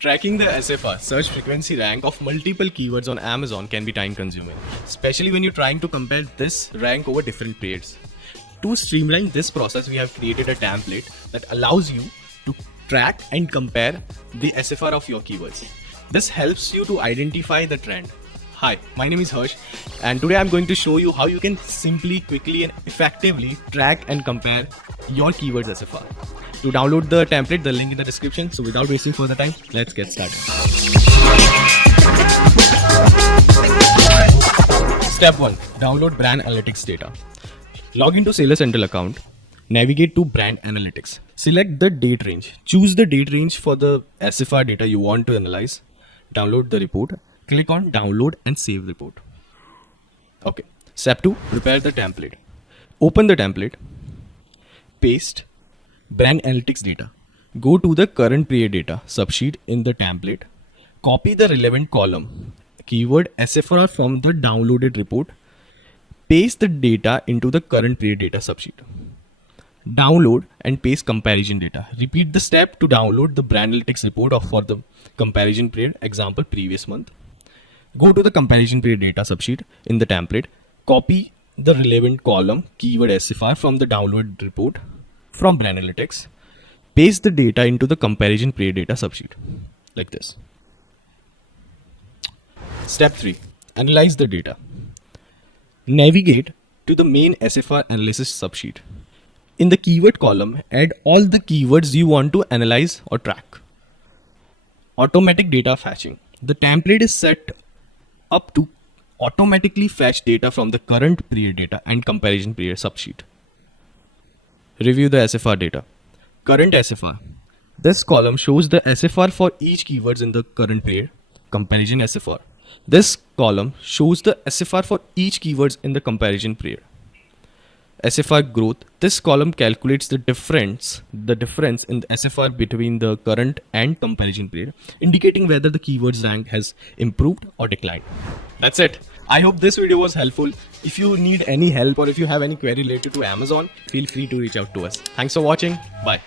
Tracking the SFR, search frequency rank of multiple keywords on Amazon can be time consuming, especially when you're trying to compare this rank over different periods. To streamline this process, we have created a template that allows you to track and compare the SFR of your keywords. This helps you to identify the trend. Hi, my name is Harsh, and today I'm going to show you how you can simply, quickly and effectively track and compare your keywords SFR. To download the template, the link in the description. So without wasting further time, let's get started. Step 1. Download brand analytics data. Log into Seller Central account. Navigate to brand analytics. Select the date range. Choose the date range for the SFR data you want to analyze. Download the report. Click on download and save report. Okay. Step 2. Prepare the template. Open the template. Paste brand analytics data. Go to the current period data subsheet in the template. Copy the relevant column, keyword SFR from the downloaded report. Paste the data into the current period data subsheet. Download and paste comparison data. Repeat the step to download the brand analytics report for the comparison period, example previous month. Go to the comparison period data subsheet in the template. Copy the relevant column, keyword SFR from the downloaded report from brand analytics. Paste the data into the comparison period data subsheet like this. Step 3. Analyze the data. Navigate to the main SFR analysis subsheet. In the keyword column, add all the keywords you want to analyze or track. Automatic data fetching. The template is set up to automatically fetch data from the current period data and comparison period subsheet. Review the SFR data. Current SFR. This column shows the SFR for each keywords in the current period. Comparison SFR. This column shows the SFR for each keywords in the comparison period. SFR growth. This column calculates the difference in the SFR between the current and comparison period, indicating whether the keyword's rank has improved or declined. That's it. I hope this video was helpful. If you need any help or if you have any query related to Amazon, feel free to reach out to us. Thanks for watching. Bye.